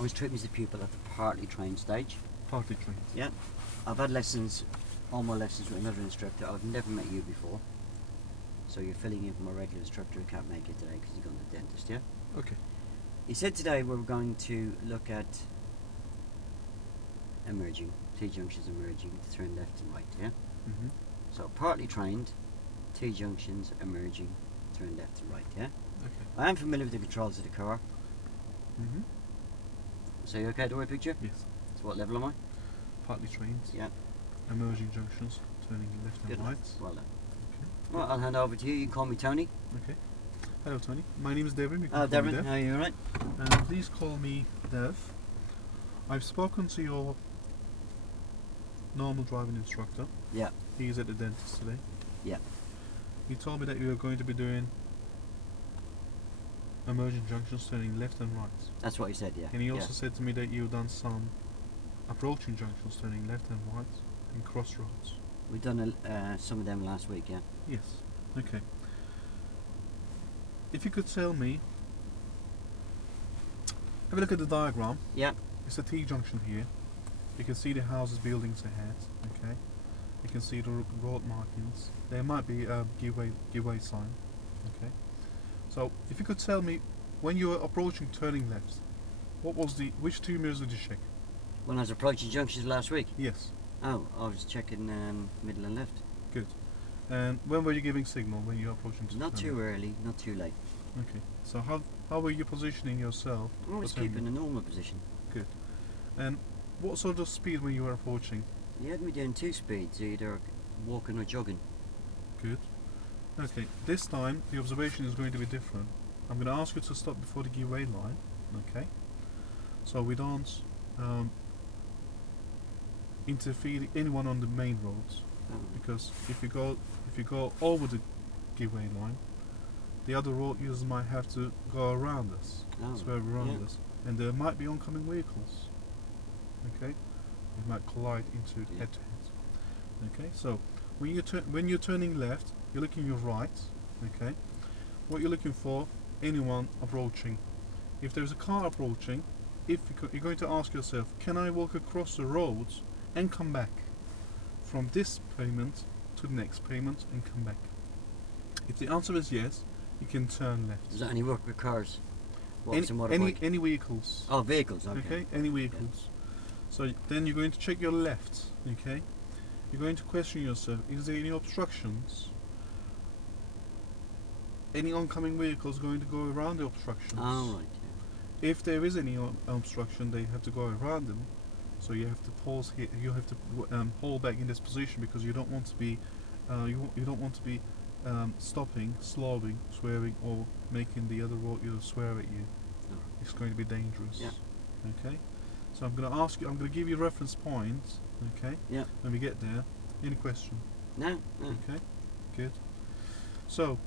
I was treating as a pupil at the partly trained stage. Partly trained. Yeah. I've had lessons, all my lessons with another instructor. I've never met you before. So you're filling in for my regular instructor who can't make it today because he's gone to the dentist, yeah? Okay. He said today we're going to look at emerging, T-junctions emerging, to turn left and right, yeah? Mm-hmm. So partly trained, T-junctions emerging, turn left and right, yeah? Okay. I am familiar with the controls of the car. Mm-hmm. So you okay to the picture? Yes. So what level am I? Partly trained. Yeah. Emerging junctions, turning left and Good. right. Well done. Okay. Well, I'll hand over to you. You can call me Tony. Okay. Hello, Tony. My name is Devrim. You can Oh, call me Devrim, Dev. how are you, alright? Please call me Dev. I've spoken to your normal driving instructor. Yeah. He's at the dentist today. Yeah. He told me that you are going to be doing emerging junctions turning left and right. That's what he said, yeah. And he yeah. also said to me that you've done some approaching junctions turning left and right and crossroads. We've done some of them last week, yeah. Yes. Okay. If you could tell me, have a look at the diagram. Yeah. It's a T-junction here. You can see the houses, buildings ahead. Okay. You can see the road markings. There might be a give way sign. Okay. So if you could tell me, when you were approaching turning left, which two mirrors did you check? When I was approaching junctions last week? Yes. Oh, I was checking middle and left. Good. And when were you giving signal when you were approaching? Not too early, not too late. Okay. So how were you positioning yourself? I was for turning? keeping a normal position. Good. And what sort of speed when you were approaching? You had me doing 2 speeds, either walking or jogging. Good. Okay. This time the observation is going to be different. I'm going to ask you to stop before the give-way line. Okay. So we don't interfere anyone on the main roads, because if you go over the give-way line, the other road users might have to go around us, swerve around us, and there might be oncoming vehicles. Okay, they might collide into head-to-head. Okay, so when you're turning left, you're looking your right. Okay, what you're looking for, anyone approaching. If there's a car approaching, you're going to ask yourself, can I walk across the roads and come back from this pavement to the next pavement and come back? If the answer is yes, you can turn left. Does that only work with cars? Any vehicles. Oh, vehicles, okay. Okay, any vehicles. So then you're going to check your left, okay? You're going to question yourself, is there any obstructions? Any oncoming vehicles going to go around the obstructions? Oh, right, yeah. If there is any obstruction, they have to go around them. So you have to pause here. You have to hold back in this position, because you don't want to be, you don't want to be stopping, slowing, swerving, or making the other road user swear at you. No. It's going to be dangerous. Yeah. Okay. So I'm going to ask you. I'm going to give you reference points. Okay. Yeah. When we get there. Any question? No. Okay. Good. So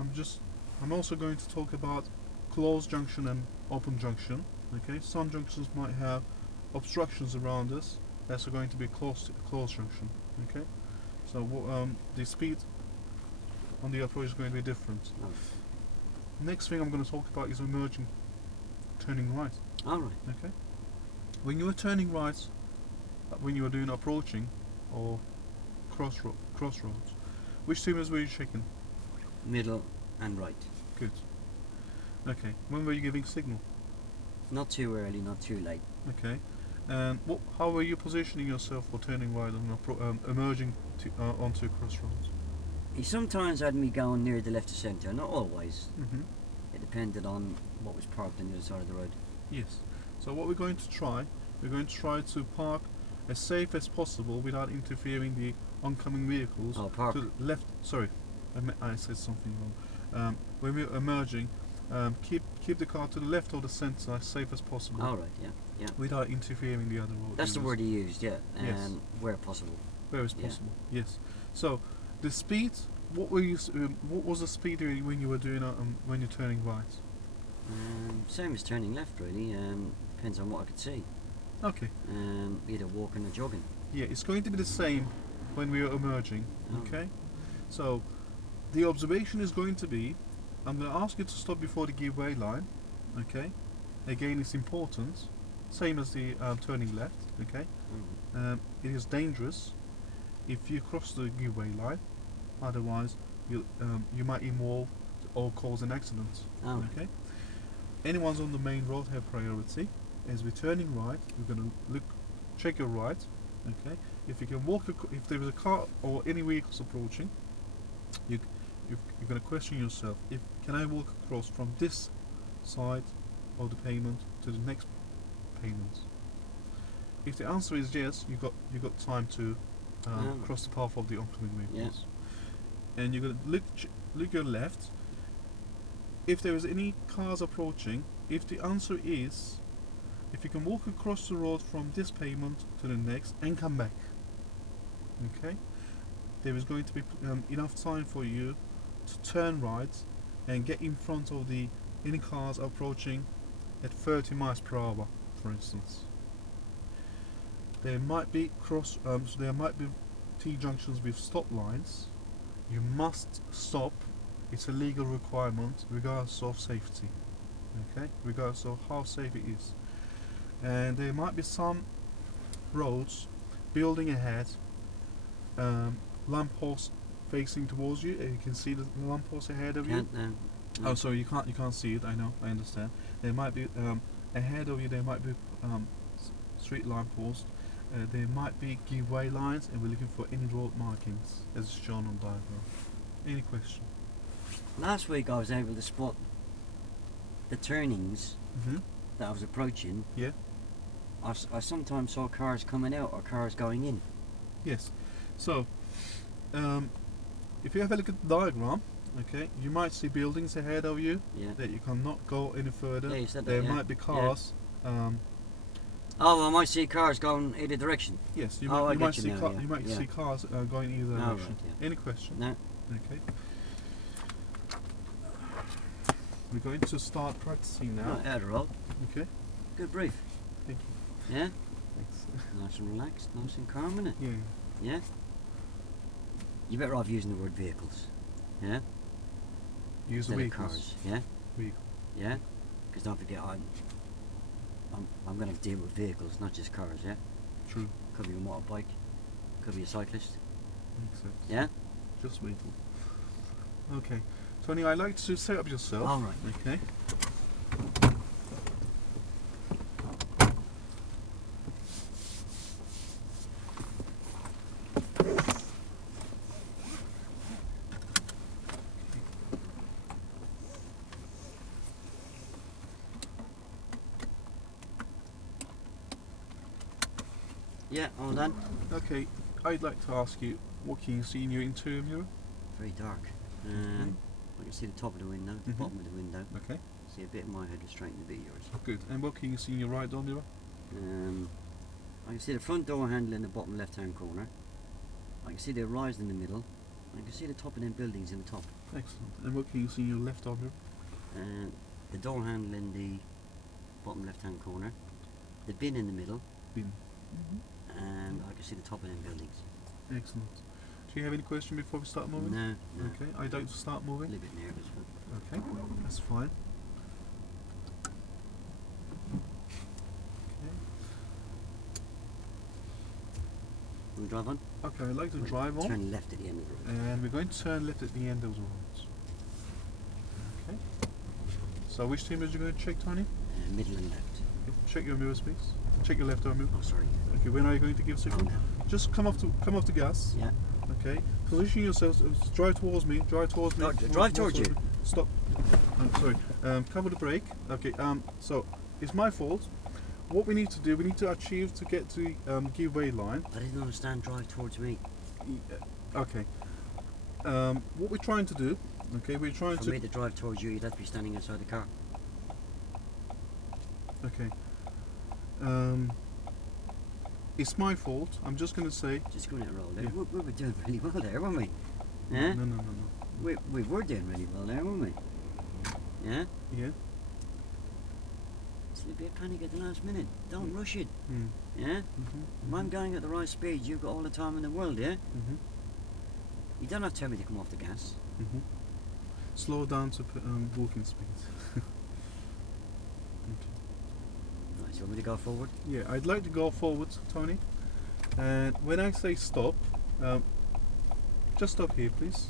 I'm also going to talk about closed junction and open junction. Okay. Some junctions might have obstructions around us. That's going to be closed junction. Okay. So the speed on the approach is going to be different. Oh. Next thing I'm going to talk about is emerging turning right. Alright. Okay. When you were turning right, when you were doing approaching or crossroads, which two mirrors were you checking? Middle and right. Good. Okay. When were you giving signal? Not too early, not too late. Okay. And how were you positioning yourself for turning right and emerging onto crossroads? He sometimes had me going near the left of centre, not always. Mm-hmm. It depended on what was parked on the other side of the road. Yes. So what we're going to try to park as safe as possible without interfering the oncoming vehicles. Oh, park. To the left. Sorry, I said something wrong. When we're emerging, keep the car to the left or the centre as safe as possible. All right, yeah, yeah. Without interfering the other road. That's the word he used, yeah. Yes. Where possible. Where is possible. Yes. So the speed. What was the speed when you were doing when you're turning right? Same as turning left, really. Depends on what I could see. Okay. Either walking or jogging. Yeah, it's going to be the same when we are emerging. Oh. Okay. So the observation is going to be, I'm going to ask you to stop before the give-way line. Okay. Again, it's important. same as the turning left. Okay, it is dangerous if you cross the giveaway line. Otherwise, you might involve or cause an accident. Okay. Anyone's on the main road have priority. As we're turning right, we're going to check your right. Okay. If you can walk, if there is a car or any vehicles approaching, you're going to question yourself: can I walk across from this side of the pavement to the next pavement? If the answer is yes, you got time to cross the path of the oncoming vehicles. And you're going to look your left. If there is any cars approaching, if the answer is, if you can walk across the road from this pavement to the next and come back, okay, there is going to be enough time for you to turn right and get in front of any cars approaching at 30 miles per hour, for instance. There might be T-junctions with stop lines. You must stop. It's a legal requirement regardless of safety. Okay? Regardless of how safe it is. And there might be some roads building ahead, lampposts facing towards you, and you can see the lamppost ahead of you. Oh, sorry, you can't see it. I know, I understand. There might be ahead of you. There might be street lampposts. There might be giveaway lines, and we're looking for any road markings as shown on diagram. Any question? Last week I was able to spot the turnings that I was approaching. Yeah. I sometimes saw cars coming out or cars going in. Yes. So, if you have a look at the diagram, okay, you might see buildings ahead of you that you cannot go any further. Yeah, you said that, there might be cars. I might see cars going either direction. Yes, you might see cars going either direction. Right, Any question? No. Okay. We're going to start practicing now. Right, out of roll. Okay. Good brief. Thank you. Yeah? Thanks. Nice and relaxed, nice and calm, isn't it? Yeah. Yeah? You're better off using the word vehicles. Yeah? Use the vehicles. Cars. Yeah? Vehicle. Yeah? Because don't forget, I'm going to deal with vehicles, not just cars, yeah? True. Could be a motorbike, could be a cyclist. Makes sense. Yeah? Just vehicle. Okay. Tony, I'd like to set up yourself. All right. Okay. Yeah, all done. Okay, I'd like to ask you, what can you see in your interior mirror? Very dark. I can see the top of the window, the bottom of the window. Okay. See a bit of my head straight and a bit of yours. Good. And what can you see in your right door mirror? I can see the front door handle in the bottom left hand corner. I can see the horizon in the middle. I can see the top of them buildings in the top. Excellent. And what can you see in your left door mirror? The door handle in the bottom left hand corner. The bin in the middle. Bin. And I can see the top of them buildings. Excellent. Do you have any question before we start moving? No. Okay, I'd like to start A moving. little bit nervous, but Okay, that's fine. we drive on? Okay, I'd like to drive on. Turn left at the end of the road. And we're going to turn left at the end of the road. Okay. So which team is you going to check, Tony? Middle and left. Check your mirrors, please. Check your left arm mirror. Oh, sorry. Okay, when are you going to give signal? Oh, no. Just come off the gas. Yeah. Okay. Position yourselves. Drive towards me. Drive towards me. Drive towards you. Stop. Sorry. Cover the brake. Okay. So it's my fault. What we need to do, we need to achieve to get to giveaway line. I didn't understand drive towards me. Okay. What we're trying to do. Okay, we're trying For me to drive towards you, you'd have to be standing inside the car. Okay. It's my fault. I'm just going to say. Just going to roll there. We were doing really well there, weren't we? Yeah? No. We were doing really well there, weren't we? Yeah? Yeah. It's a little bit of panic at the last minute. Don't rush it. Yeah? Mm-hmm. I'm going at the right speed. You've got all the time in the world, yeah? You don't have to tell me to come off the gas. Slow down to walking speed. Right, Right, so you want me to go forward? Yeah, I'd like to go forward, Tony. And when I say stop, just stop here, please.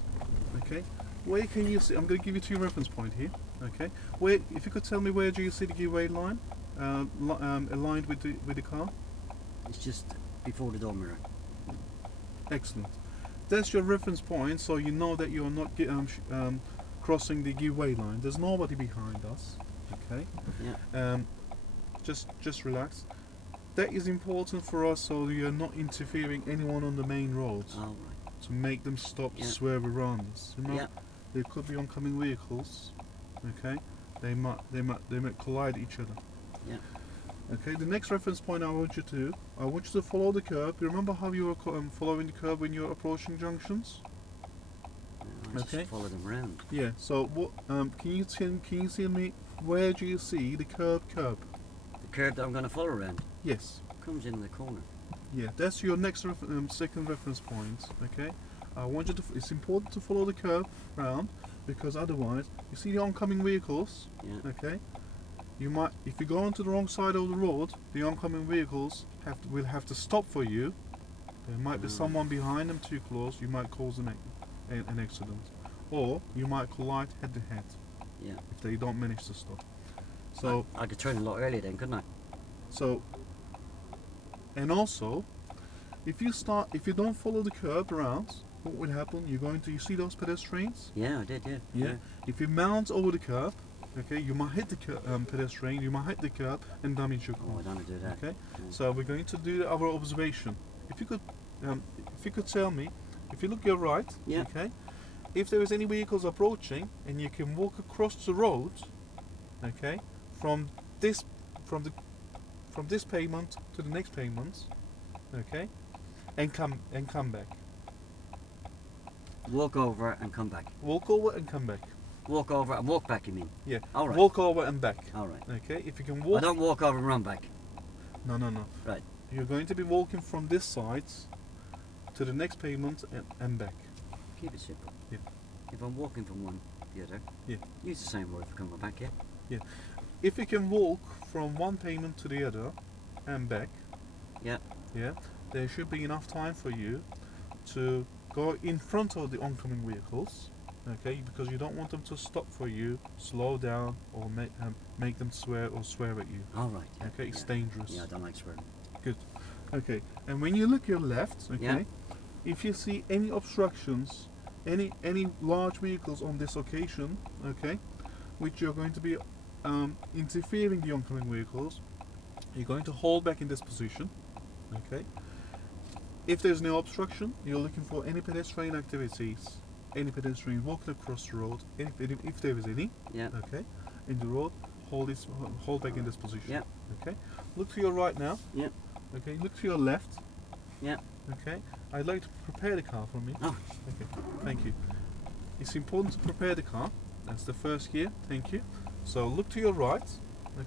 Okay. Where can you see? I'm going to give you 2 reference points here. Okay. Where, if you could tell me where do you see the giveaway line aligned with the car? It's just before the door mirror. Excellent. That's your reference point, so you know that you're not crossing the giveaway line. There's nobody behind us. Okay. Yeah. Just relax. That is important for us, so you're not interfering anyone on the main roads. All right. To make them stop, Yeah. swerve around us. You know, Yeah. there could be oncoming vehicles. Okay, they might collide each other. Yeah. Okay, the next reference point I want you to follow the curb. You remember how you were following the curb when you're approaching junctions? I just follow them around. Yeah. So what? Can you tell me where do you see the curb? The curb that I'm going to follow around Yes. comes in the corner. Yeah, that's your next second reference point. Okay, I want you to. It's important to follow the curb round because otherwise, you see the oncoming vehicles. Yeah. Okay, you might, if you go onto the wrong side of the road, the oncoming vehicles will have to stop for you. There might be someone behind them too close. You might cause an accident, or you might collide head to head. Yeah. If they don't manage to stop. So I could turn a lot earlier then, couldn't I? So. And also, if you don't follow the curb around, what will happen? You see those pedestrians? Yeah, I did. Yeah. If you mount over the curb, okay, you might hit the pedestrian, you might hit the curb and damage your car. Oh, I don't want to do that. Okay. Yeah. So we're going to do our observation. If you could tell me, if you look your right, Yeah. okay, if there is any vehicles approaching and you can walk across the road, okay, from this pavement to the next pavement, okay, and come back. Walk over and come back. Walk over and come back. Walk over and walk back, you mean? Yeah. All right. Walk over and back. All right. Okay. If you can I walk. don't walk over and run back. No. Right. You're going to be walking from this side to the next pavement and back. Keep it simple. Yeah. If I'm walking from one to the other, Yeah. use the same word for coming back, yeah? Yeah. If you can walk from one pavement to the other and back, Yeah. yeah, there should be enough time for you to go in front of the oncoming vehicles, okay, because you don't want them to stop for you, slow down, or make them swear at you. All right. Yeah. Okay, it's Yeah. dangerous. Yeah, I don't like swearing. Good. Okay, and when you look your left, okay, Yeah. if you see any obstructions, any large vehicles on this occasion, okay, which you're going to be interfering the oncoming vehicles, you're going to hold back in this position, okay. If there's no obstruction, you're looking for any pedestrian activities, any pedestrian walking across the road, if there is any, Yeah. okay, in the road, hold back in this position. Yeah. Okay. Look to your right now. Yeah. Okay. Look to your left. Yeah. Okay. I'd like to prepare the car for me. Oh. Okay. Thank you. It's important to prepare the car. That's the first gear. Thank you. So look to your right.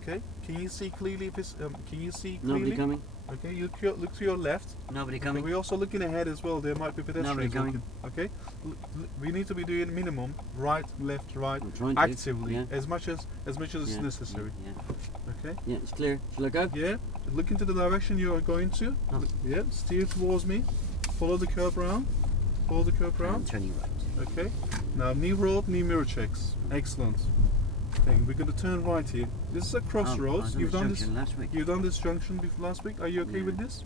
Okay. Can you see clearly? Can you see clearly? Nobody coming? Okay. You look to your left. Nobody Okay, coming? we're also looking ahead as well. There might be pedestrians coming. looking. Okay. We need to be doing minimum right, left, right, I'm trying to. actively Yeah. as much as is Yeah, necessary. Yeah. Okay. Yeah, it's clear. Shall I go? Yeah. Look into the direction you are going to. Oh. Yeah. Steer towards me. Follow the curb round. Follow the curb I'm round. turning right. Okay. Now knee road, knee mirror checks. Excellent. Okay, we're going to turn right here. This is a crossroads. You've done this last week. You've done this junction last week. Are you okay with this?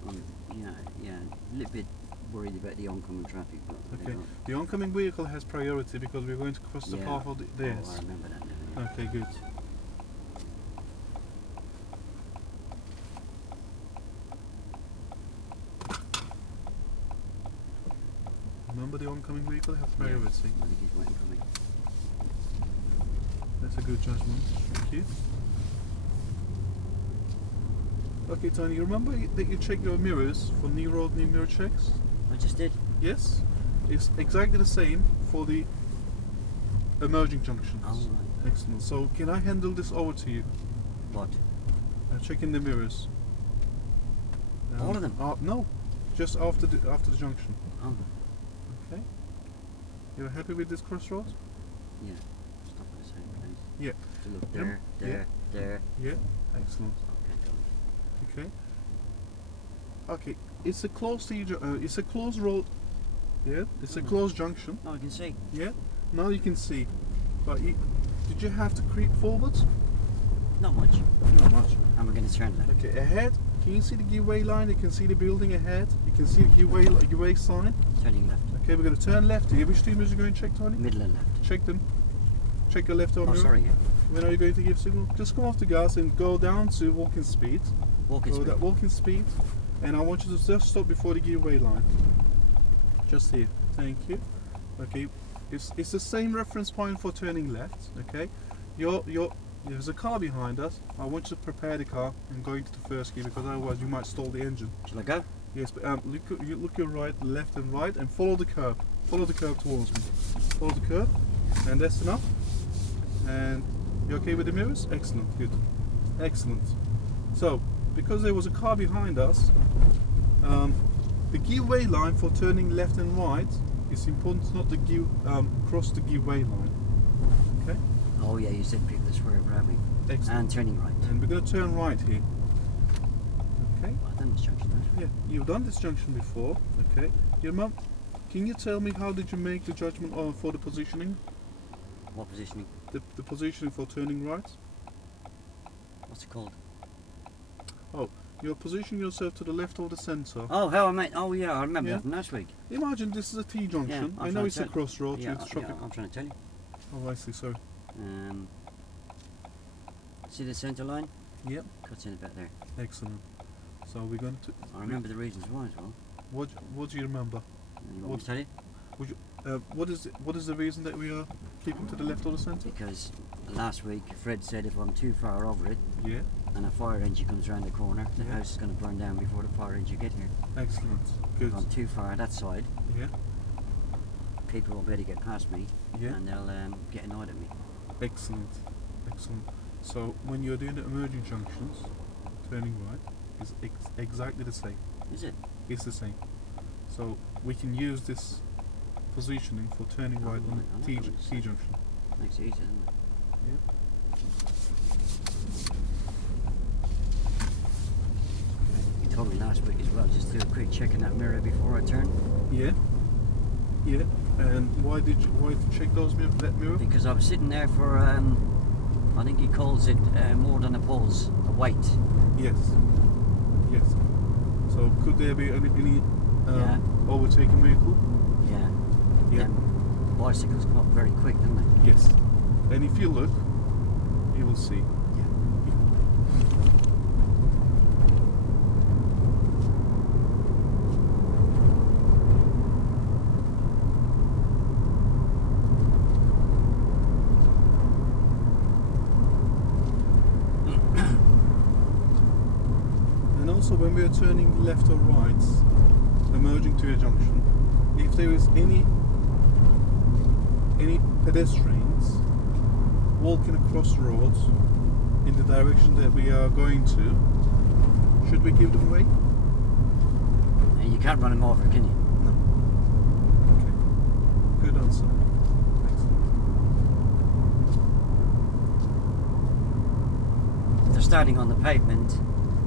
Yeah. A little bit worried about the oncoming traffic, but Okay. The oncoming vehicle has priority because we're going to cross the path of theirs. Oh, I remember that now. Yeah. Okay, good. Remember, the oncoming vehicle has priority. I think he's waiting for me. That's a good judgment. Thank you. Okay, Tony, you remember that you check your mirrors for knee road, knee mirror checks? I just did. Yes? It's exactly the same for the emerging junctions. Oh, right. Excellent. So, can I handle this over to you? What? Checking the mirrors. All of them? No, just after the junction. Oh, Okay. You're happy with this crossroads? yeah. Stop at the same place. Yeah. To look there, Yeah. there. Yeah. Excellent. Okay, go. Okay. Okay. It's a closed it's a closed road. Yeah. It's a closed junction. Oh, I can see. Yeah. Now you can see. But did you have to creep forward? Not much. Not much. And we're going to turn left. Okay. Ahead. Can you see the giveaway line? You can see the building ahead. You can see the giveaway sign. Turning left. Okay. We're going to turn left here. Which two mirrors are you going to check, Tony? Middle and left. Check them. Check your left arm mirror. Oh, sorry, yeah. When are you going to give signal? Just come off the gas and go down to walking speed. Walking speed. That walking speed. And I want you to just stop before the giveaway line. Just here. Thank you. Okay. It's the same reference point for turning left. Okay. There's a car behind us. I want you to prepare the car and go into the first gear because otherwise you might stall the engine. Shall I go? Yes, but look your right, left and right and follow the curve. Follow the curve towards me. Follow the curve. And that's enough. And you okay with the mirrors? Excellent, good. Excellent. So, because there was a car behind us, the giveaway line for turning left and right, it's important not to cross the giveaway line. Okay? Oh yeah, you said people swerve around me. Excellent. And turning right. And we're going to turn right here. Okay? Well, I've done this junction, right? Yeah, you've done this junction before. Okay. Your mum, can you tell me how did you make the judgment for the positioning? What positioning? The positioning for turning right? What's it called? Oh, you're positioning yourself to the left or the centre. Oh, how I made. Oh yeah, I remember Yeah. that from last week. Imagine this is a T junction. Yeah, I know it's a crossroads. Yeah, It's traffic. I'm trying to tell you. Oh, I see. Sorry. See the centre line? Yep. Cuts in about there. Excellent. So we're going to. I remember the reasons why as well. What do you remember? You want me to tell you? What is the reason that we are keeping to the left or the centre? Because last week Fred said if I'm too far over it Yeah. and a fire engine comes around the corner, the Yeah. house is going to burn down before the fire engine get here. Excellent. Good. If I'm too far that side, Yeah. people will be able to get past me Yeah. and they'll get annoyed at me. Excellent. Excellent. So when you're doing the emerging junctions, turning right is exactly the same. Is it? It's the same. So we can use this positioning for turning right on the T junction. Makes it easy, doesn't it? Yeah. You told me last week as well, just do a quick check in that mirror before I turn. Yeah. Yeah. And why did you check that mirror? Because I was sitting there for I think he calls it more than a pause, a wait. Yes. Yes. So could there be any overtaking vehicle? Yeah. Yeah. Bicycles come up very quick, don't they? Yes. And if you look, you will see. And also when we are turning left or right, emerging to a junction, if there is any pedestrians walking across the roads in the direction that we are going to, should we give them way? And you can't run them over, can you? No. Okay. Good answer. Excellent. If they're standing on the pavement,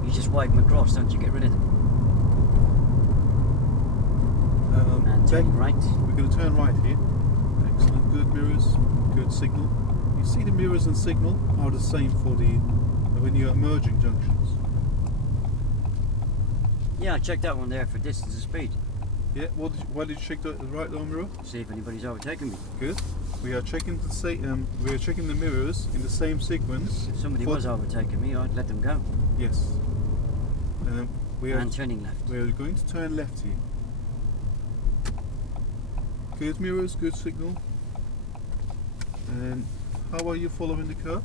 you just wipe them across, don't you? Get rid of them. And turn right. We're going to turn right here. Excellent. Good mirrors. Good signal. You see the mirrors and signal are the same for when you're merging junctions. Yeah, I checked that one there for distance and speed. Yeah. Why did you check the right arm mirror? See if anybody's overtaken me. Good. We are checking the mirrors in the same sequence. If somebody was overtaking me, I'd let them go. Yes. And turning left. We are going to turn left here. Good mirrors, good signal. And how are you following the curve?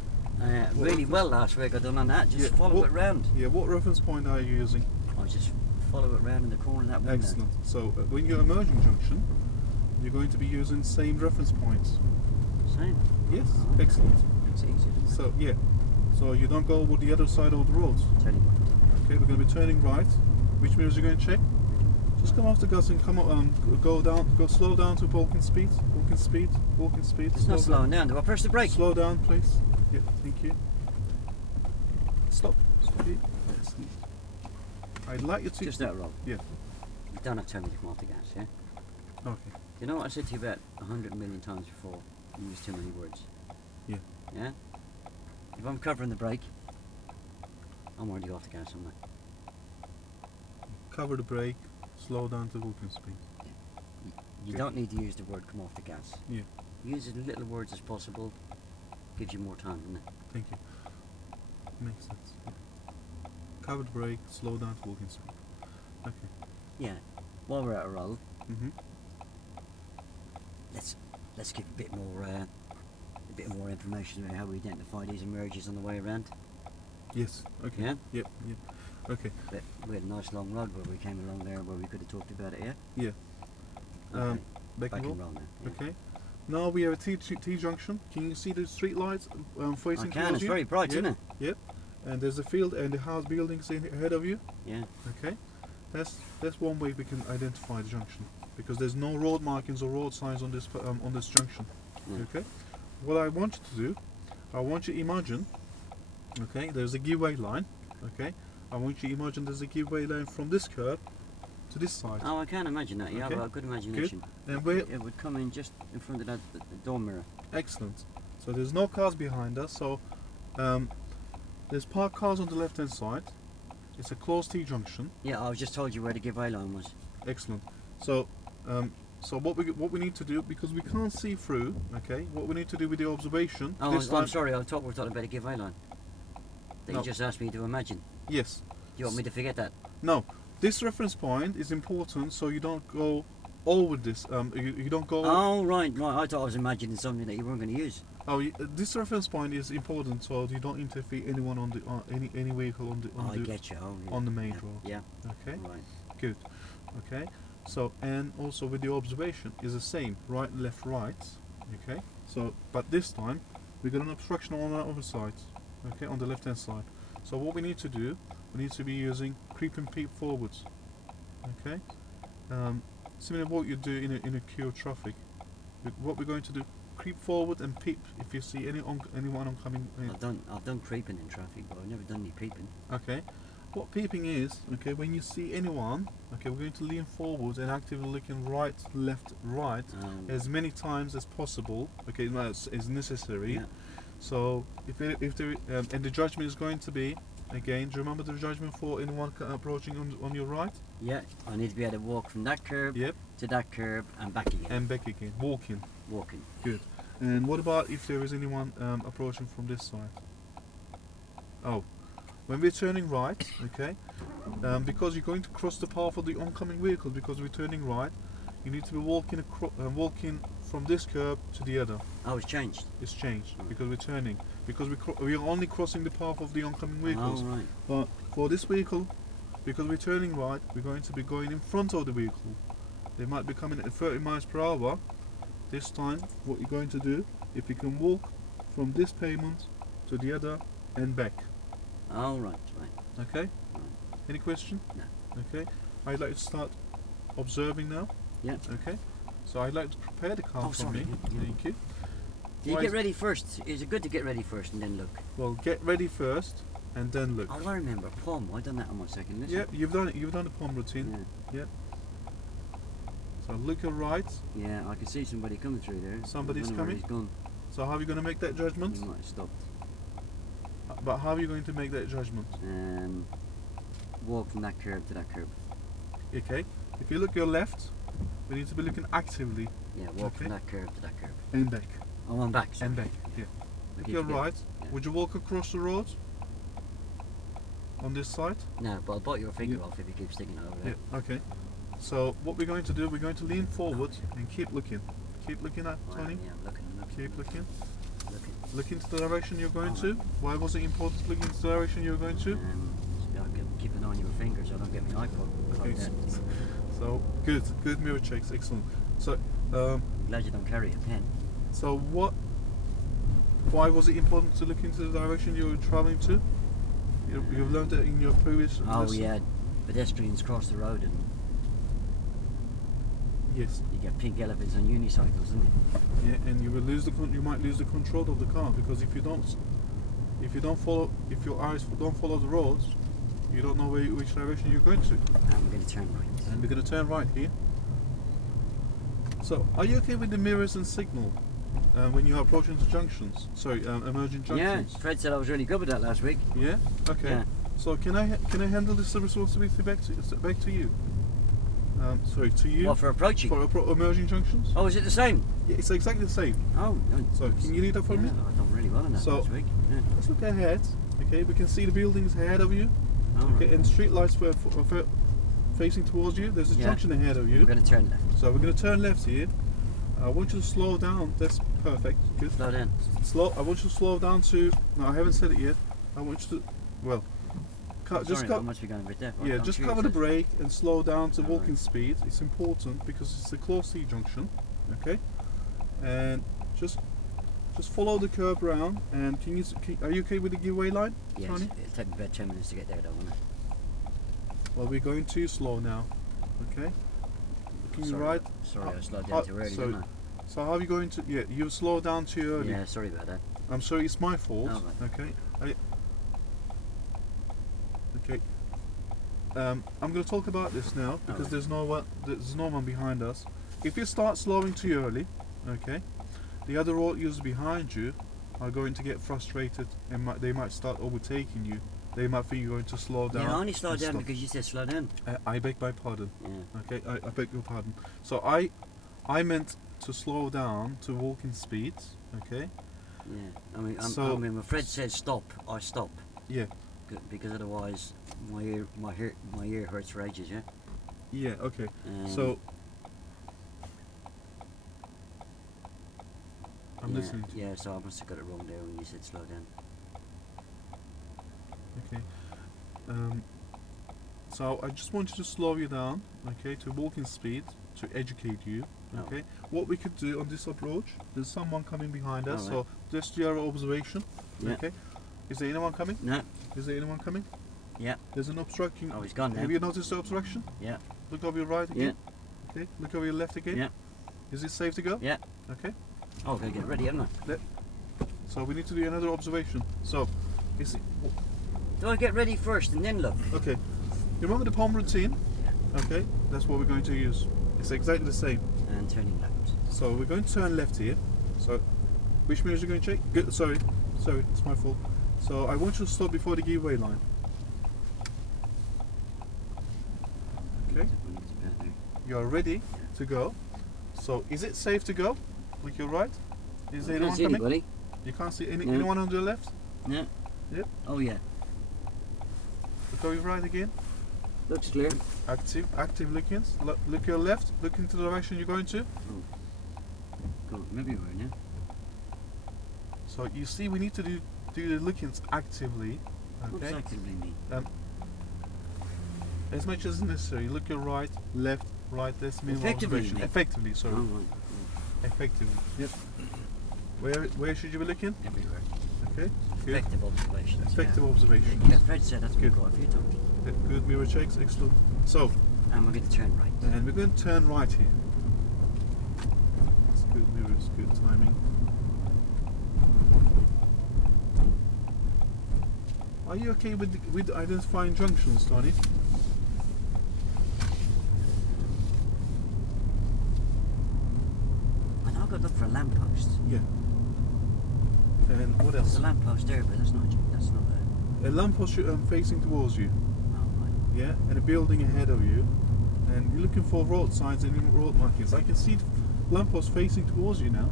Really well last week I done on that. Just follow it round. Yeah, what reference point are you using? I just follow it round in the corner of that window. Excellent. So when you're emerging junction, you're going to be using same reference points. Same? Yes. Oh, Excellent. It's easy, isn't it? So yeah. So you don't go over the other side of the roads. Turning right. Okay, we're going to be turning right. Which mirrors are you going to check? Just come off the gas and go slow down to walking speed. Walking speed. Walking speed. It's not slowing down. Do I press the brake? Slow down, please. Yeah, thank you. Stop. Stop here. Excellent. I'd like you to... Just that roll. Yeah. You don't have to tell me to come off the gas, yeah? Okay. You know what I said to you about 100 million times before? You use too many words. Yeah. Yeah? If I'm covering the brake, I'm already off the gas, am I? Cover the brake, slow down to walking speed. You don't need to use the word come off the gas. Yeah. Use as little words as possible. Gives you more time, doesn't it? Thank you. Makes sense. Yeah. Cover the brake, slow down to walking speed. Okay. Yeah. While we're at a roll, Mhm. let's give a bit more information about how we identify these emerges on the way around. Yes. Okay. Yeah? Yep. Yep. Okay. But we had a nice long rod where we came along there where we could have talked about it, yeah? Yeah. Okay. Back Back and and roll. roll now. Yeah. Okay. Now we have a T junction. Can you see the street lights facing I can, towards it's you? very bright, Yep. isn't it? Yep. And there's a field and the house buildings ahead of you. Yeah. Okay. That's one way we can identify the junction, because there's no road markings or road signs on this junction. Yeah. Okay. What I want you to do, I want you to imagine. Okay. There's a giveaway line. Okay. I want you to imagine there's a giveaway line from this curb to this side. Oh, I can imagine that. Yeah, Okay. I've got a good imagination. And where? It would come in just in front of the door mirror. Excellent. So there's no cars behind us. So there's parked cars on the left hand side. It's a closed T junction. Yeah, I was just told you where the giveaway line was. Excellent. So what we need to do, because we can't see through. Okay. What we need to do with the observation. Oh, this I'm time, sorry. I thought we were talking about a giveaway line. That No. you just asked me to imagine. Yes. Do you want me to forget that? No. This reference point is important, so you don't go over this. You don't go. Oh, right. I thought I was imagining something that you weren't going to use. Oh, this reference point is important, so you don't interfere anyone on the any vehicle I get you. Oh, yeah. on the main Yeah. road. Yeah. Okay. Right. Good. Okay. So, and also with the observation is the same, right, left, right. Okay. So, but this time we got an obstruction on the other side. Okay, on the left hand side. So what we need to do, we need to be using creep and peep forwards. Okay. Similar to what you do in a queue of traffic. What we're going to do, creep forward and peep if you see anyone oncoming in. I've done creeping in traffic, but I've never done any peeping. Okay. What peeping is, okay, when you see anyone, okay, we're going to lean forward and actively looking right, left, right as many times as possible. Okay, as necessary. Yeah. So if there and the judgment is going to be, again, do you remember the judgment for anyone approaching on your right? Yeah, I need to be able to walk from that curb Yep. to that curb and back again. And back again, walking. Walking. Good. And what about if there is anyone approaching from this side? Oh, when we're turning right, okay, because you're going to cross the path of the oncoming vehicle, because we're turning right, you need to be walking walking from this curb to the other. Oh, it's changed. It's changed because we're turning, because we're only crossing the path of the oncoming vehicles. Oh, right. But for this vehicle, because we're turning right, we're going to be going in front of the vehicle. They might be coming at 30 miles per hour. This time, what you're going to do, if you can walk from this pavement to the other and back. Oh, right, right. Okay? Right. Any question? No. Okay. I'd like to start observing now. Yeah. Okay. So I'd like to prepare the car Oh, for sorry. me. Yeah. Thank you. Do you Why get is- ready first? Is it good to get ready first and then look? Well, get ready first and then look. Oh, I remember. POM. I done that on my second lesson. Yeah, you've done it. You've done the palm routine. Yeah. So look your right. Yeah, I can see somebody coming through there. Somebody's I don't know where coming? He's gone. So how are you going to make that judgment? He might have stopped. But how are you going to make that judgment? Walk from that curb to that curb. Okay. If you look your left, we need to be looking actively Yeah, walk Okay. from that curb to that curb. and back. Oh, I'm back. Sorry. And back. Yeah. I Look keep your forgetting. right. Yeah. Would you walk across the road? On this side? No, but I'll bite your finger Yeah. off if you keep sticking it over Yeah. there. Okay. So what we're going to do, we're going to lean forward and keep looking. Keep looking at Right, Tony. yeah, I'm looking. Keep looking. Looking. Look into the direction you're going Alright. to. Why was it important to look into the direction you're going to? Keep an eye on your fingers so I don't get my iPod. Okay. Like that. So good mirror checks, excellent. So Glad you don't carry a pen. so why was it important to look into the direction you were travelling to? You've learned it in your previous Oh lesson? yeah, pedestrians cross the road and Yes. you get pink elephants on unicycles, isn't it? Yeah, and you might lose the control of the car, because if your eyes don't follow the roads, You don't know which direction you're going to. And we're going to turn right. And we're going to turn right here. So, are you okay with the mirrors and signal when you're approaching the junctions? Sorry, emerging junctions. Yeah, Fred said I was really good with that last week. Yeah. Okay. Yeah. So can I handle this responsibility back to you? Sorry, to you. What, for approaching? For emerging junctions. Oh, is it the same? Yeah, it's exactly the same. Oh. So can you read that for me? I've done really well on that last week. Yeah. Let's look ahead. Okay, we can see the buildings ahead of you. Okay, Right. and street lights were facing towards you. There's a junction ahead of you. We're going to turn left. So we're going to turn left here. I want you to slow down. That's perfect. Good. Slow down. I want you to slow down to. No, I haven't said it yet. I want you to. Well, Sorry, must be going a bit deaf. yeah, just cover the brake and slow down to walking right. speed. It's important because it's a close C junction. Okay, and just follow the curb round. And are you okay with the giveaway line? Yes. Tony? It'll take me about 10 minutes to get there, though, won't it? Well, we're going too slow now. Okay. Looking right. Sorry, I slowed down too early, didn't I? So how are you going to? Yeah, you slowed down too early. Yeah, sorry about that. I'm sorry, it's my fault. Oh, right. Okay. Okay. I'm going to talk about this now because right. there's no one behind us. If you start slowing too early, okay, the other road users behind you are going to get frustrated and they might start overtaking you. They might think you're going to slow down. Yeah, I only slowed down because you said slow down. I beg my pardon. Yeah. Okay, I beg your pardon. So I meant to slow down to walking speeds. Okay. Yeah. I mean, when Fred says stop, I stop. Yeah. Because otherwise, my ear hurts for ages. Yeah. Yeah. Okay. So I'm listening to you. Yeah. So I must have got it wrong there when you said slow down. Okay. So I just want you to slow you down, okay, to walking speed, to educate you, okay. What we could do on this approach, there's someone coming behind us, so just your observation, okay. Is there anyone coming? No. Is there anyone coming? Yeah. There's an obstruction. Oh, he's gone now. Have you noticed the obstruction? Yeah. Look over your right again. Yeah. Okay. Look over your left again. Yeah. Is it safe to go? Yeah. Okay. Oh, okay, get ready, haven't I? So we need to do another observation. So, is it? Do I get ready first and then look? Okay. You remember the palm routine? Yeah. Okay. That's what we're going to use. It's exactly the same. And turning left. So we're going to turn left here. So, which mirrors are you going to check? Good. Sorry, it's my fault. So I want you to stop before the giveaway line. Okay. You are ready to go. So is it safe to go? Look your right. Is there anyone coming? Anybody. You can't see anyone on the left? No. Yep. Oh yeah. Look over your right again. Looks clear. Active looking. Look your left. Look into the direction you're going to. Oh. Cool. Maybe we're now. So you see, we need to do the lookings actively. Okay. What's actively mean? As much as necessary. Look your right, left, right. That's minimum observation. Effectively, sorry. Oh, right. Effectively. Yep. Where should you be looking? Everywhere. Okay. Good. Effective observations. Effective observation. Yeah, Fred said that's good. Quite a few times. Good mirror checks, excellent. So, and we're going to turn right. And we're going to turn right here. It's good mirrors, good timing. Are you okay with identifying junctions, Tony? I know I've got to look for a lamppost. Yeah. And what else? There's a lamppost there, but that's not a lamppost facing towards you. Oh, right. Yeah, and a building ahead of you. And you're looking for road signs and road markings. I can see lamppost facing towards you now.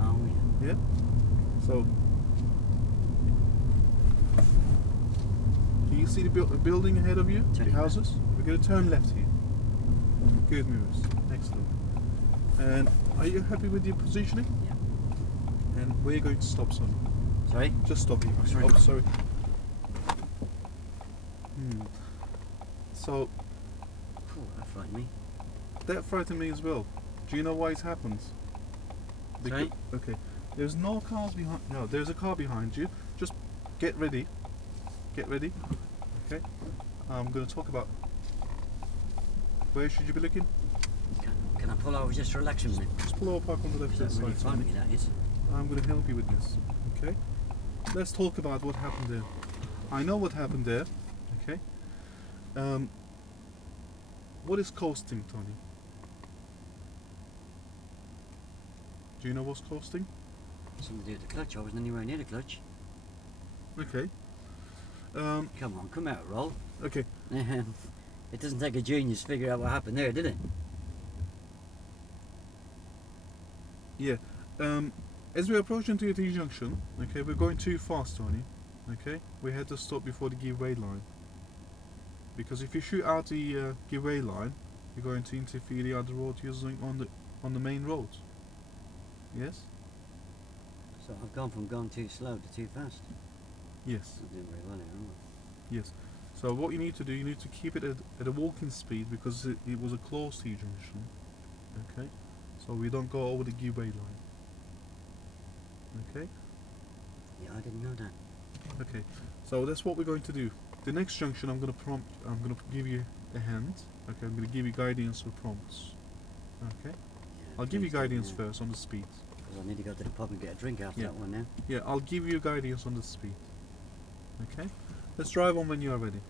Oh, yeah. Yeah. So, can you see the building ahead of you? The houses? We're going to turn left here. Good mirrors. Excellent. And are you happy with your positioning? Yeah. And where are you going to stop, son? Sorry? Just stop here. Oh, sorry. Oh, sorry. So, that frightened me. That frightened me as well. Do you know why it happens? Sorry? Okay. There's no cars behind. No, there's a car behind you. Just get ready. Get ready. Okay. I'm going to talk about where should you be looking. Can I pull over just to relax a minute? Just pull over, park on the left hand Really side. me, that is. I'm going to help you with this. Okay. Let's talk about what happened there. I know what happened there. Okay. What is coasting, Tony? Do you know what's coasting? Something to do with the clutch. I wasn't anywhere near the clutch. Okay. Come on, come out, roll. Okay. It doesn't take a genius to figure out what happened there, did it? Yeah. As we're approaching to the junction, okay, we're going too fast, Tony. Okay, we had to stop before the giveaway line. Because if you shoot out the giveaway line, you're going to interfere the other road using on the main road. Yes. So I've gone from going too slow to too fast. Yes. I'm doing very well here, aren't Yes. So what you need to do, you need to keep it at a walking speed because it was a closed T-junction. Okay. So we don't go over the giveaway line. Okay. I? Yeah, I didn't know that. Okay. So that's what we're going to do. The next junction, I'm going to give you a hand. Okay. I'm going to give you guidance for prompts. Okay. Yeah, I'll give you please do, guidance yeah. first on the speed. Because I need to go to the pub and get a drink after Yeah. that one now. Yeah, I'll give you guidance on the speed. Okay. Let's drive on when you are ready.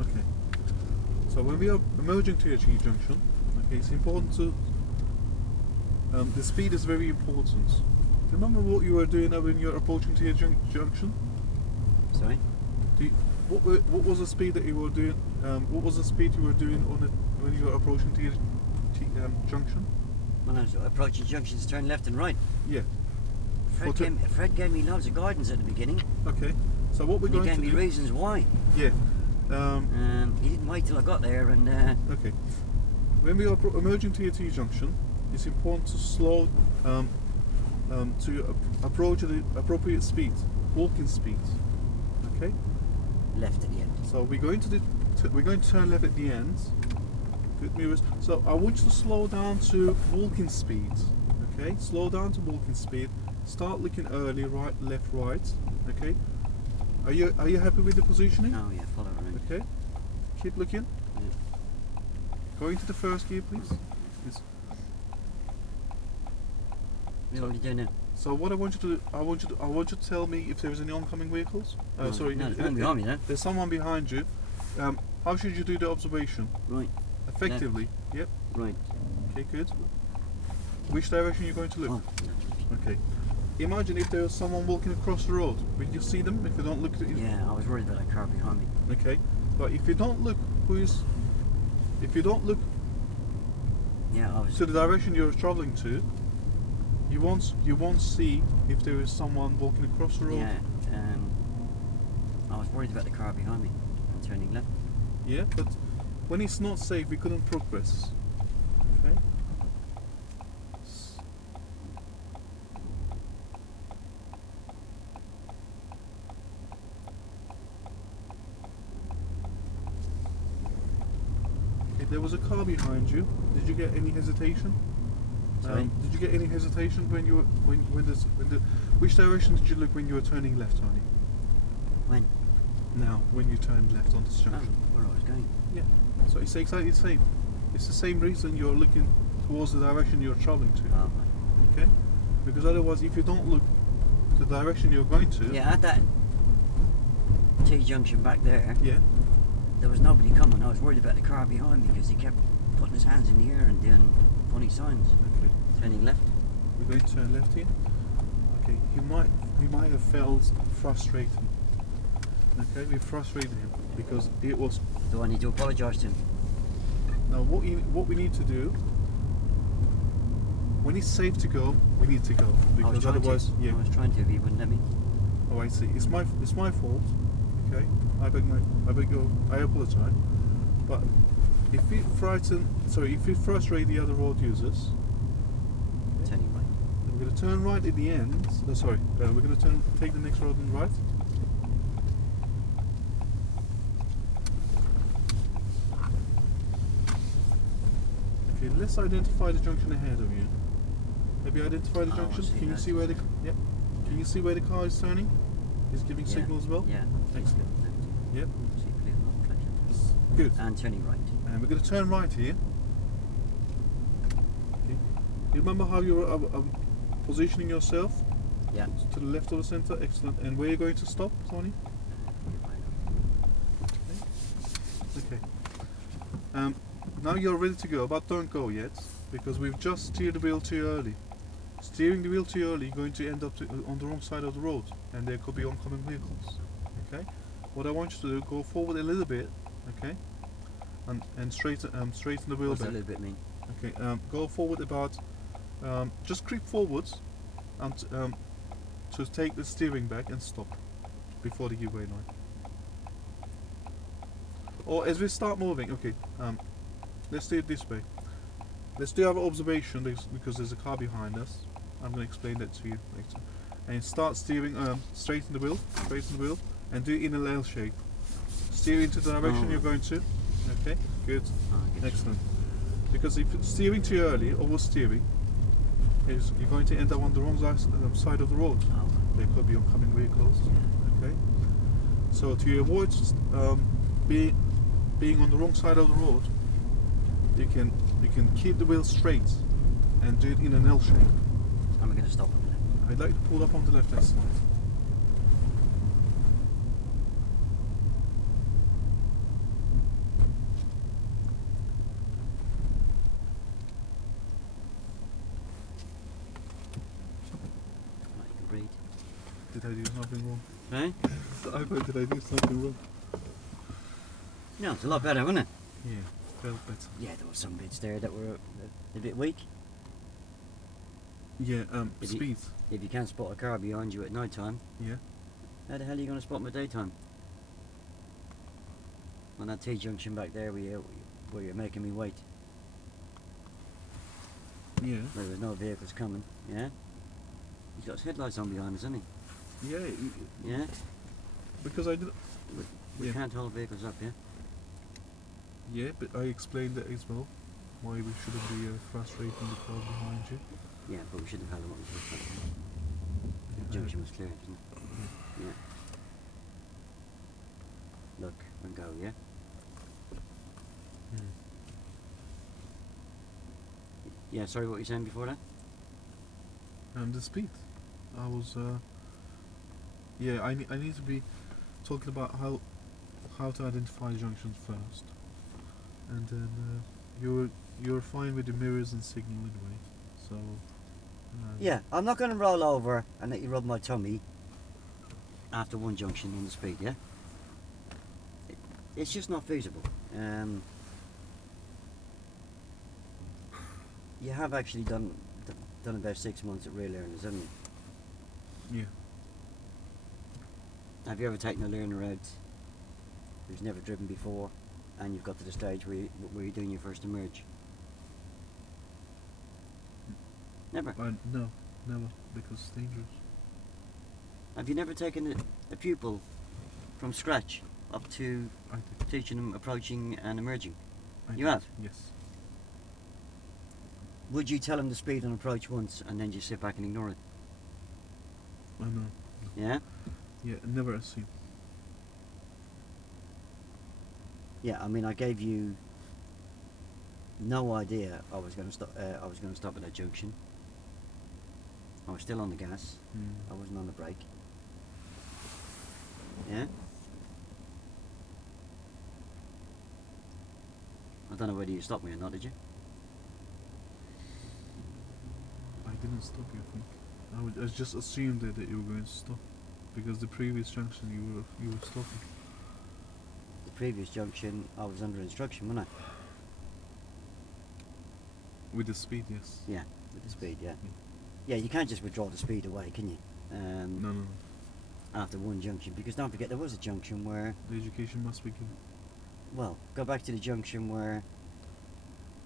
Okay. So when we are emerging to a T-junction, okay, it's important to. The speed is very important. Do you remember what you were doing when you were approaching to a junction? Sorry? What was the speed that you were doing? What was the speed you were doing on it when you were approaching to a junction? When I was approaching junctions, turn left and right. Yeah. Fred gave me loads of guidance at the beginning. Okay. So what we're going to do? He gave me reasons why. Yeah. He didn't wait till I got there and. Okay. When we are emerging to a T-junction, it's important to slow to approach at the appropriate speed, walking speed. Okay. Left at the end. So we're going to turn left at the end. Good mirrors. So I want you to slow down to walking speed. Okay. Slow down to walking speed. Start looking early, right, left, right. Okay. Are you happy with the positioning? Oh yeah, follow around. Okay. Keep looking. Yeah. Go into the first gear, please. Yes. What are you doing now? So what I want you to do, I want you to tell me if there is any oncoming vehicles. Sorry, no, there's one behind me then. There's someone behind you. How should you do the observation? Right. Effectively. Yep. Right. Okay, good. Which direction are you going to look? Oh, Okay. Imagine if there was someone walking across the road. Will you see them if you don't look at it? yeah, I was worried about that car behind me. Okay. But if you don't look, if you don't look Yeah, I was. to the direction you're travelling to, you won't see if there is someone walking across the road. Yeah. I was worried about the car behind me and turning left. Yeah, but when it's not safe, we couldn't progress. Okay. If there was a car behind you, did you get any hesitation? Sorry? Did you get any hesitation when you were which direction did you look when you were turning left, Tony? When? Now, when you turned left on this Oh, junction. where I was going. Yeah. So it's exactly the same. It's the same reason you're looking towards the direction you're travelling to. Oh, right. Okay? Because otherwise, if you don't look the direction you're going to. Yeah, at that T-junction back there, Yeah. there was nobody coming. I was worried about the car behind me because he kept putting his hands in the air and doing funny signs. Okay. Turning left. We're going to turn left here. Okay. He might have felt frustrated. Okay, we frustrated him because it was. Do I need to apologise to him? Now, what we need to do when it's safe to go, we need to go because otherwise, yeah. I was trying to, but he wouldn't let me. Oh, I see. It's my fault. Okay, I apologise. But if we frustrate the other road users, Turning right. then we're going to turn right at the end. We're going to take the next road on the right. Okay, let's identify the junction ahead of you. Have you identified the junction? Can you see where the Can you see where the car is turning? Is giving signal as well? Yeah. Excellent. Yep. See clear on collection. Good. And turning right. And we're going to turn right here. Okay. You remember how you were positioning yourself? Yeah. To the left of the center. Excellent. And where are you going to stop, Tony? Okay. Now you're ready to go, but don't go yet, because we've just steered the wheel too early. Steering the wheel too early, you're going to end up on the wrong side of the road, and there could be oncoming vehicles. Okay. What I want you to do, go forward a little bit, okay, and straighten the wheel What's back. a little bit mean? Okay. Go forward about. Just creep forwards, and to take the steering back and stop before the giveaway line. Or as we start moving, okay. Let's do it this way. Let's do our observation because there's a car behind us. I'm going to explain that to you later. And start steering, straighten the wheel, and do it in an L shape. Steer into the direction you're going to. Okay, good, excellent. Because if you're steering too early, oversteering, you're going to end up on the wrong side of the road. There could be oncoming vehicles. Okay, so to avoid being on the wrong side of the road, you can keep the wheel straight and do it in an L shape. And we're going to stop on the left. I'd like to pull up on the left hand side. Right, you can breathe. Did I do something wrong? Right? Did I do something wrong? No, it's a lot better, wasn't it? Yeah, felt better. Yeah, there were some bits there that were a bit weak. Yeah, If speed. If you can't spot a car behind you at night time, Yeah. how the hell are you going to spot them at daytime? On that T-junction back there where you're making me wait, Yeah. where there was no vehicles coming, yeah? He's got his headlights on behind us, hasn't he? Yeah. Yeah? Because I did. We Yeah. can't hold vehicles up, yeah? Yeah, but I explained that as well. Why we shouldn't be frustrating the car behind you. Yeah, but we should have held them up the first time. Yeah, The junction was clear, isn't it? Yeah. Look and go, yeah? Yeah, sorry, what were you saying before that? And the speed. I was. Yeah, I need to be talking about how to identify junctions first, and then you're fine with the mirrors and signal anyway. So. Yeah, I'm not going to roll over and let you rub my tummy after one junction on the speed, yeah? It's just not feasible. You have actually done about 6 months at rear learners, haven't you? Yeah. Have you ever taken a learner out who's never driven before and you've got to the stage where you're doing your first emerge? Never. No, never, because it's dangerous. Have you never taken a pupil from scratch up to I did. teaching them approaching and emerging? I You did. have? Yes. Would you tell them the speed and approach once and then just sit back and ignore it? I know. Yeah? Yeah, never assume. Yeah, I mean, I gave you no idea I was going to stop. I was going to stop at that junction. I was still on the gas. I wasn't on the brake. Yeah. I don't know whether you stopped me or not. Did you? I didn't stop you, I think. I just assumed that you were going to stop, because the previous junction you were stopping. The previous junction, I was under instruction, wasn't I? With the speed, yes. Yeah, with the speed. Yeah. Yeah, you can't just withdraw the speed away, can you? No. After one junction, because don't forget there was a junction where. The education must be given. Well, go back to the junction where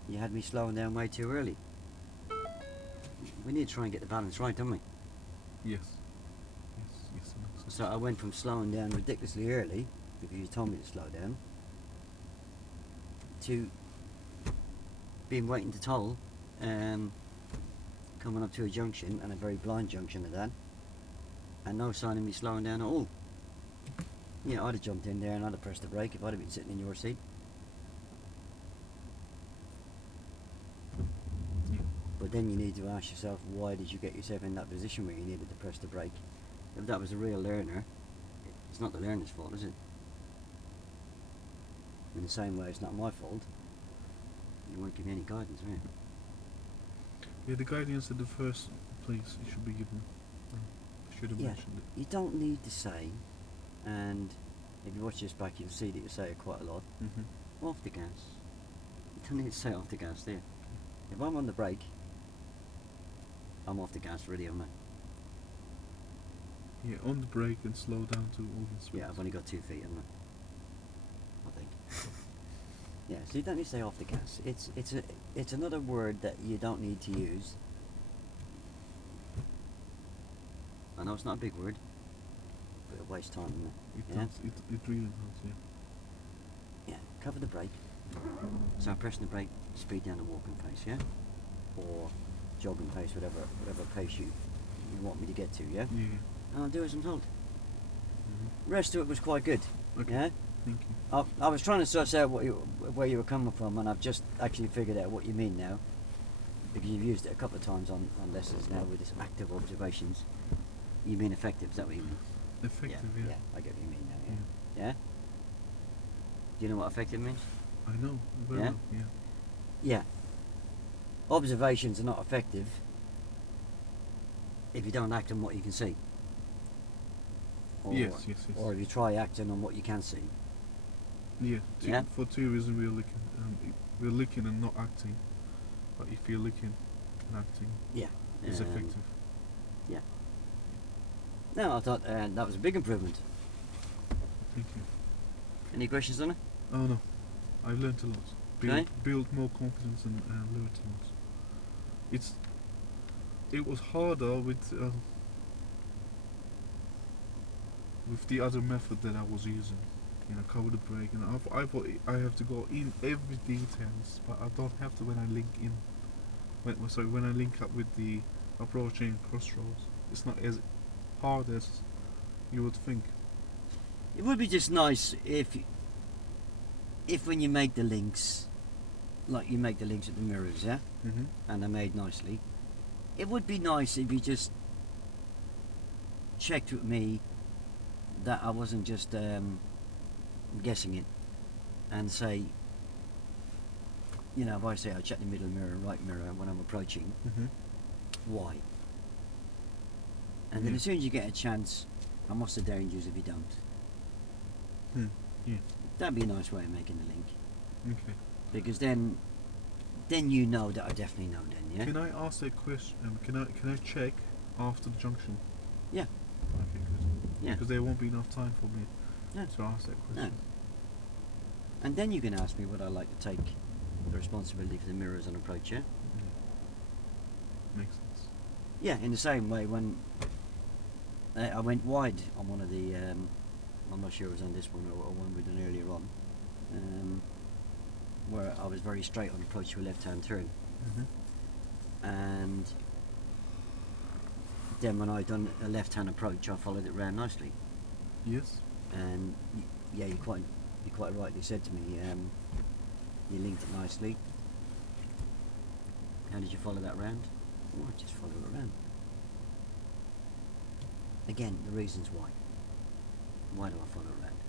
you had me slowing down way too early. We need to try and get the balance right, don't we? Yes. Yes. So I went from slowing down ridiculously early, because you told me to slow down, to being waiting to toll, coming up to a junction, and a very blind junction at that, and no sign of me slowing down at all. Yeah, I'd have jumped in there and I'd have pressed the brake if I'd have been sitting in your seat. Yeah. But But then you need to ask yourself, why did you get yourself in that position where you needed to press the brake? If that was a real learner, it's not the learner's fault, is it? In the same way, it's not my fault. You won't give me any guidance, will you? Yeah, the guidance at the first place it should be given. I should have mentioned it. You don't need to say, and if you watch this back, you'll see that you say it quite a lot. Off the gas. You don't need to say off the gas, do you? If I'm on the brake, I'm off the gas, really, am I? Yeah, on the brake and slow down to all the speed. Yeah, I've only got 2 feet, haven't I? I think. Yeah, so you don't need to say off the gas. It's another word that you don't need to use. I know it's not a big word, but it wastes time, doesn't it? It does. It really does. Yeah. Yeah, cover the brake. So I'm pressing the brake, speed down to walking pace, yeah? Or jogging pace, whatever pace you want me to get to, yeah? Yeah. And I'll do as I'm told. Rest of it was quite good. Okay. Yeah? Thank you. I was trying to suss out where you were coming from, and I've just actually figured out what you mean now, because you've used it a couple of times on lessons now with this active observations. You mean effective, is that what you mean? Effective, yeah. Yeah, I get what you mean now, yeah. Do you know what effective means? I know, very Yeah? well, yeah. Yeah. Observations are not effective if you don't act on what you can see. Or, Yes. Or if you try acting on what you can see. Yeah, Yeah? for 2 reasons we're looking and not acting. But if you're looking and acting, Yeah. it's effective. Yeah. No, I thought that was a big improvement. Thank you. Any questions on it? Oh no, I've learnt a lot. Okay. Build more confidence and learn a lot. It was harder with the other method that I was using. You know, cover the brake, and I thought I have to go in every details, but I don't have to when I link in. When I link up with the approaching crossroads, it's not as hard as you would think. It would be just nice if when you make the links, like you make the links at the mirrors, yeah? And they're made nicely. It would be nice if you just checked with me that I wasn't just guessing it, and say, you know, if I say I check the middle mirror, right mirror when I'm approaching, why? And then as soon as you get a chance, and what's the dangers if you don't? Yeah. That'd be a nice way of making the link. Okay. Because then you know that I definitely know then, yeah? Can I ask a question? Can I check after the junction? Yeah. Okay, good. Yeah. Because there won't be enough time for me No. to ask that question. No. And then you can ask me would I like to take the responsibility for the mirrors on approach, yeah? Makes sense. Yeah, in the same way when I went wide on one of the, I'm not sure it was on this one or one we done earlier on, where I was very straight on approach to a left-hand turn. And then when I done a left-hand approach, I followed it round nicely. Yes. And yeah, you quite rightly said to me, you linked it nicely. How did you follow that round? Oh, I just follow it round. Again, the reasons why. Why do I follow it round?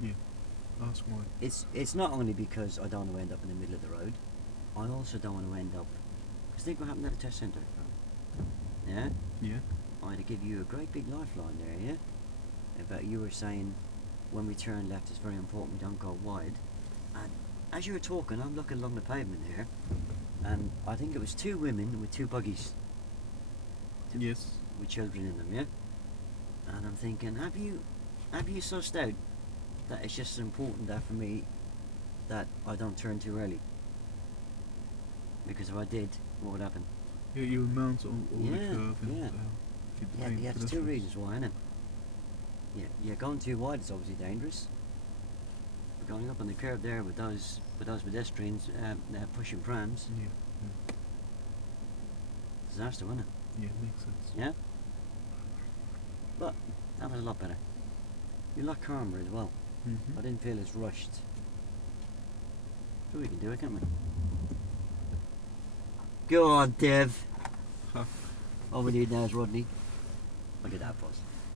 Yeah. Ask why. It's not only because I don't want to end up in the middle of the road. I also don't want to end up. Because think what happened at the test centre. Yeah. Yeah. I had to give you a great big lifeline there, yeah. About you were saying when we turn left, it's very important we don't go wide. And as you were talking, I'm looking along the pavement here, and I think it was 2 women with 2 buggies. Yes. With children in them, yeah. And I'm thinking, have you sussed out that it's just as important that for me that I don't turn too early? Because if I did, what would happen? Yeah, you would mount on the Yeah, curve and yeah. keep the Yeah, paint there's 2 pedestrians. reasons why, innit? Yeah, going too wide is obviously dangerous. But going up on the curve there with those pedestrians pushing prams, Yeah. disaster, wasn't it? Yeah, makes sense. Yeah. But that was a lot better. You're a lot calmer as well. I didn't feel as rushed. So we can do it, can't we? Go on, Dev. Huh. All we need now is Rodney. Look at that, boss.